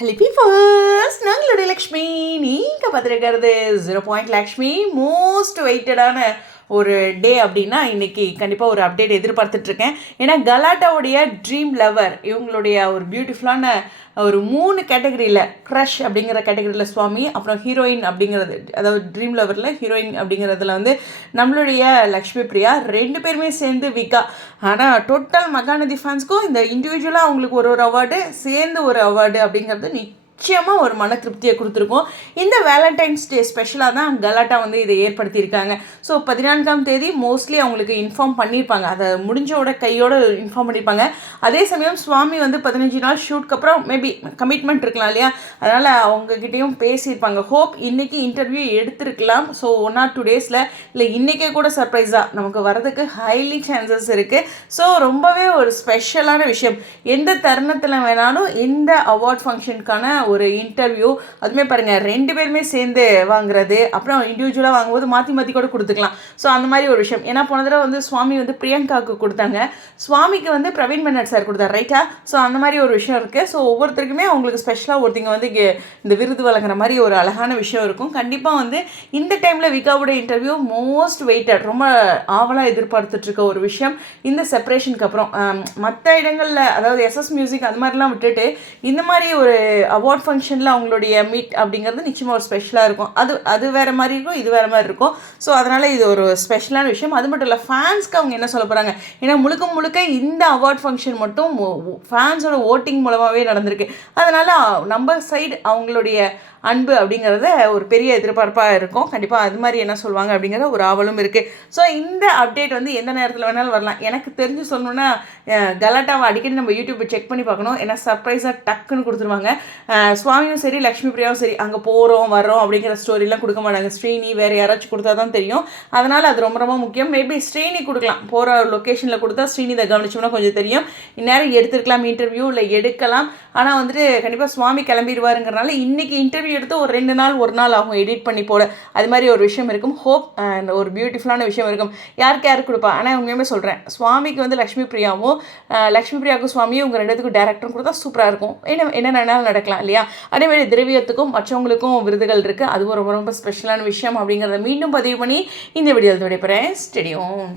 Hello பீஃபர்ஸ், நாங்களுடைய Lakshmi. நீங்கள் பார்த்துருக்கிறது 0 Lakshmi. Most வெயிட்டடான ஒரு டே அப்படின்னா இன்றைக்கி கண்டிப்பாக ஒரு அப்டேட் எதிர்பார்த்துட்ருக்கேன். ஏன்னா கலாட்டாவுடைய ட்ரீம் லவர் இவங்களுடைய ஒரு பியூட்டிஃபுல்லான ஒரு 3 கேட்டகரியில் க்ரஷ் அப்படிங்கிற கேட்டகரியில் சுவாமி, அப்புறம் ஹீரோயின் அப்படிங்கிறது, அதாவது ட்ரீம் லவரில் ஹீரோயின் அப்படிங்கிறதுல வந்து நம்மளுடைய லக்ஷ்மி பிரியா 2 பேருமே சேர்ந்து விகா. ஆனால் டோட்டல் மகாநதி ஃபேன்ஸ்க்கும் இந்த இண்டிவிஜுவலாக அவங்களுக்கு ஒரு அவார்டு சேர்ந்து ஒரு அவார்டு அப்படிங்கிறது நிச்சயமாக ஒரு மன திருப்தியை கொடுத்துருக்கோம். இந்த வேலண்டைன்ஸ் டே ஸ்பெஷலாக தான் கலாட்டா வந்து இதை ஏற்படுத்தியிருக்காங்க. ஸோ 14ஆம் தேதி மோஸ்ட்லி அவங்களுக்கு இன்ஃபார்ம் பண்ணியிருப்பாங்க, அதை முடிஞ்சோட கையோடு இன்ஃபார்ம் பண்ணியிருப்பாங்க. அதே சமயம் சுவாமி வந்து 15 நாள் ஷூட்க்கு அப்புறம் மேபி கமிட்மெண்ட் இருக்கலாம் இல்லையா, அதனால் அவங்கக்கிட்டேயும் பேசியிருப்பாங்க. ஹோப் இன்றைக்கி இன்டர்வியூ எடுத்துருக்கலாம். ஸோ 1 or 2 டேஸில் இல்லை இன்றைக்கே கூட சர்ப்ரைஸாக நமக்கு வரதுக்கு ஹைலி சான்சஸ் இருக்குது. ஸோ ரொம்பவே ஒரு ஸ்பெஷலான விஷயம். எந்த தருணத்தில் வேணாலும் இந்த அவார்ட் ஃபங்க்ஷனுக்கான ஒரு இன்டர்வியூ, அதுவுமே பாருங்கள் 2 பேருமே சேர்ந்து வாங்குறது, அப்புறம் இண்டிவிஜுவலாக வாங்கும்போது மாற்றி கூட கொடுத்துக்கலாம். ஸோ அந்த மாதிரி ஒரு விஷயம். ஏன்னா போன தடவை வந்து சுவாமி வந்து பிரியங்காவுக்கு கொடுத்தாங்க, சுவாமிக்கு வந்து பிரவீன் மன்னட் சார் கொடுத்தார், ரைட்டா? ஸோ அந்த மாதிரி ஒரு விஷயம் இருக்குது. ஸோ ஒவ்வொருத்தருக்குமே அவங்களுக்கு ஸ்பெஷலாக ஒருத்தங்க வந்து இந்த விருது வழங்குற மாதிரி ஒரு அழகான விஷயம் இருக்கும். கண்டிப்பாக வந்து இந்த டைமில் விகாவோட இன்டர்வியூ மோஸ்ட் வெயிட்டட், ரொம்ப ஆவலாக எதிர்பார்த்துட்ருக்க ஒரு விஷயம். இந்த செப்பரேஷனுக்கு அப்புறம் மற்ற இடங்களில், அதாவது எஸ்எஸ் மியூசிக் அது மாதிரிலாம் விட்டுட்டு இந்த மாதிரி ஒரு அவார்ட் ஃபங்க்ஷனில் அவங்களுடைய மீட் அப்படிங்கிறது நிச்சயமாக ஒரு ஸ்பெஷலாக இருக்கும். அது வேறு மாதிரி இருக்கும், இது வேறு மாதிரி இருக்கும். ஸோ அதனால் இது ஒரு ஸ்பெஷலான விஷயம். அது மட்டும் இல்லை, ஃபேன்ஸ்க்கு அவங்க என்ன சொல்ல போகிறாங்க, ஏன்னா முழுக்க இந்த அவார்ட் ஃபங்க்ஷன் மட்டும் ஃபேன்ஸோட ஓட்டிங் மூலமாகவே நடந்திருக்கு. அதனால் நம்ம சைடு அவங்களுடைய அன்பு அப்படிங்கிறத ஒரு பெரிய எதிர்பார்ப்பாக இருக்கும். கண்டிப்பாக அது மாதிரி என்ன சொல்லுவாங்க அப்படிங்கிற ஒரு ஆவலும் இருக்குது. ஸோ இந்த அப்டேட் வந்து எந்த நேரத்தில் வேணாலும் வரலாம். எனக்கு தெரிஞ்சு சொல்லணுன்னா கலாட்டாவை அடிக்கடி நம்ம யூடியூப்பை செக் பண்ணி பார்க்கணும். ஏன்னா சர்ப்ரைஸாக டக்குன்னு கொடுத்துருவாங்க. சுவாமியும் சரி லக்ஷ்மி பிரியாவும் சரி அங்கே போகிறோம் வர்றோம் அப்படிங்கிற ஸ்டோரிலாம் கொடுக்க மாட்டாங்க. ஸ்ரீனி வேறு யாராச்சும் கொடுத்தா தான் தெரியும். அதனால் அது ரொம்ப ரொம்ப முக்கியம். மேபி ஸ்ரீனி கொடுக்கலாம், போகிற லொக்கேஷனில் கொடுத்தா ஸ்ரீனி இதை கவனிச்சோம்னா கொஞ்சம் தெரியும். இந்நேரம் எடுத்துருக்கலாம் இன்டர்வியூ, இல்லை எடுக்கலாம். ஆனால் வந்துட்டு கண்டிப்பாக சுவாமி கிளம்பிடுவாருங்கிறனால இன்றைக்கி இன்டர்வியூ எடுத்து ஒரு 2 நாள் 1 நாள் ஆகும் எடிட் பண்ணி போட. அது மாதிரி ஒரு விஷயம் இருக்கும். ஹோப் அந்த ஒரு பியூட்டிஃபுல்லான விஷயம் இருக்கும். யாருக்கு கொடுப்பா, ஆனால் உண்மையுமே சொல்கிறேன், சுவாமிக்கு வந்து லக்ஷ்மி பிரியாவும், லக்ஷ்மி பிரியாவுக்கும் சுவாமியும் இவங்க 2த்துக்கும் டேரக்டரும் கொடுத்தா சூப்பராக இருக்கும். என்ன வேணாலும் நடக்கலாம் இல்லையா? அதேமாதிரி திரவியத்துக்கும் மற்றவங்களுக்கும் விருதுகள் இருக்குது. அதுவும் ரொம்ப ரொம்ப ஸ்பெஷலான விஷயம் அப்படிங்கிறத மீண்டும் பதிவு பண்ணி இந்த வீடியோவில் விடைபெறேன். ஸ்டேடியம்.